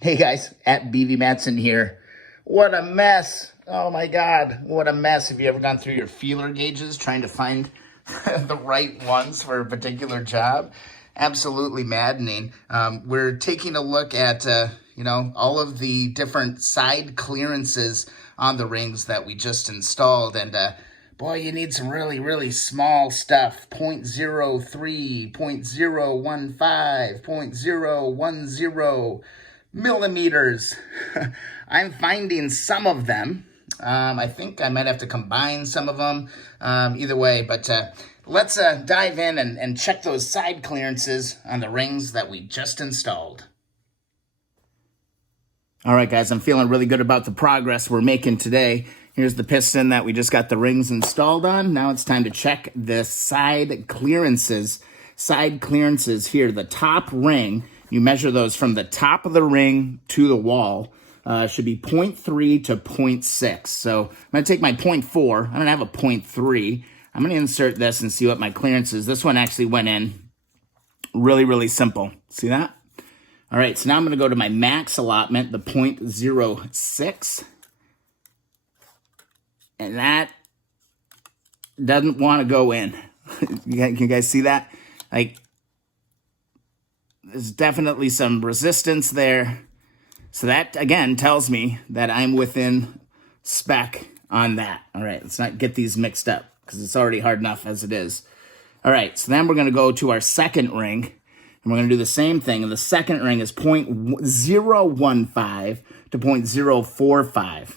Hey guys, at BV Matson here. What a mess. Oh my God, what a mess. Have you ever gone through your feeler gauges trying to find the right ones for a particular job? Absolutely maddening. We're taking a look at, all of the different side clearances on the rings that we just installed. And boy, you need some really, really small stuff. 0.03, 0.015, 0.010 millimeters. I'm finding some of them. I think I might have to combine some of them. Either way, but let's dive in and check those side clearances on the rings that we just installed. All right, guys, I'm feeling really good about the progress we're making today. Here's the piston that we just got the rings installed on. Now it's time to check the side clearances. Side clearances here, the top ring. You measure those from the top of the ring to the wall. Should be 0.3 to 0.6. So I'm going to take my 0.4. I don't have a 0.3. I'm going to insert this and see what my clearance is. This one actually went in really, really simple. See that? All right, so now I'm going to go to my max allotment, the 0.06. And that doesn't want to go in. You guys see that? Like, there's definitely some resistance there. So that, again, tells me that I'm within spec on that. All right, let's not get these mixed up because it's already hard enough as it is. All right, so then we're going to go to our second ring, and we're going to do the same thing. And the second ring is 0.015 to 0.045.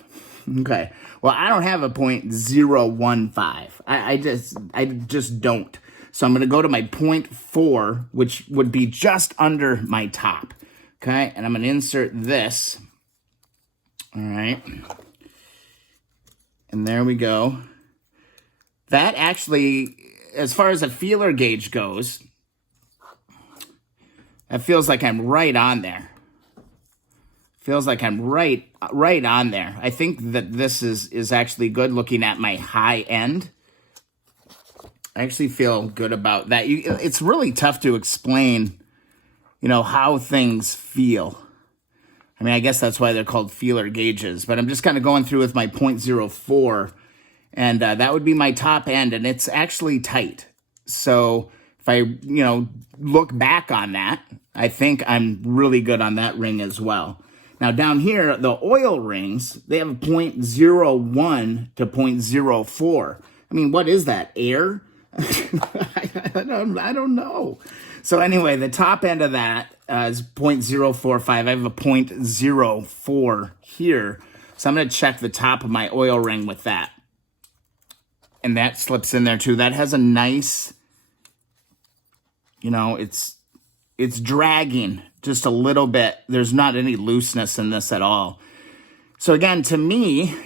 Okay, well, I don't have a 0.015. I just don't. So I'm going to go to my 0.4, which would be just under my top. Okay, and I'm going to insert this. All right. And there we go. That actually, as far as a feeler gauge goes, that feels like I'm right on there. Feels like I'm right on there. I think that this is actually good looking at my high end. I actually feel good about that. It's really tough to explain, how things feel. I mean, I guess that's why they're called feeler gauges, but I'm just kind of going through with my 0.04, and that would be my top end, and it's actually tight. So if I, look back on that, I think I'm really good on that ring as well. Now down here, the oil rings, they have a 0.01 to 0.04. I mean, what is that, air? I don't know. So anyway, the top end of that is 0.045. I have a 0.04 here. So I'm going to check the top of my oil ring with that. And that slips in there too. That has a nice, it's dragging just a little bit. There's not any looseness in this at all. So again, to me,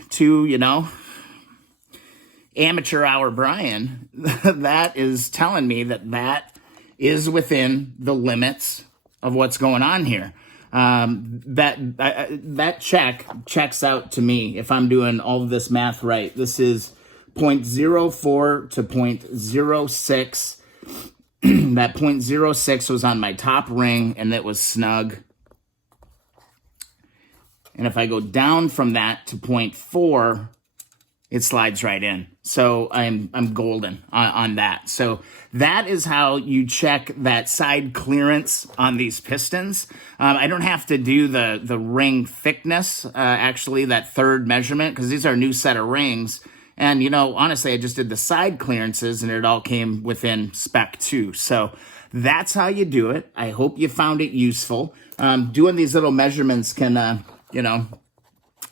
amateur hour Brian, that is telling me that is within the limits of what's going on here. That checks out to me if I'm doing all of this math right. This is 0.04 to 0.06. That 0.06 was on my top ring, and it was snug. And if I go down from that to 0.4, it slides right in. So I'm golden on that. So that is how you check that side clearance on these pistons. I don't have to do the ring thickness, actually, that third measurement, because these are a new set of rings. And, honestly, I just did the side clearances, and it all came within spec too. So that's how you do it. I hope you found it useful. Doing these little measurements can,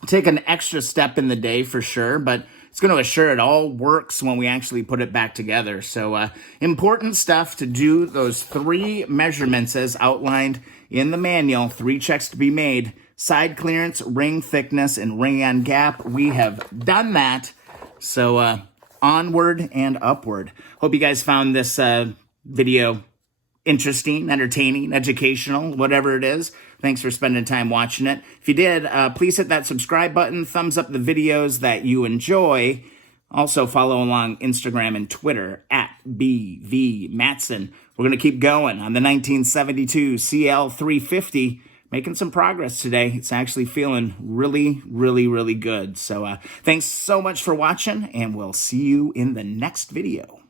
take an extra step in the day for sure, but it's going to assure it all works when we actually put it back together. So important stuff to do, those 3 measurements as outlined in the manual, 3 checks to be made: side clearance, ring thickness, and ring end gap. We have done that. So onward and upward. Hope you guys found this video interesting, entertaining, educational, whatever it is. Thanks for spending time watching it. If you did, please hit that subscribe button, thumbs up the videos that you enjoy. Also follow along Instagram and Twitter at BV Matson. We're going to keep going on the 1972 CL350 making some progress today. It's actually feeling really, really, really good. So thanks so much for watching, and we'll see you in the next video.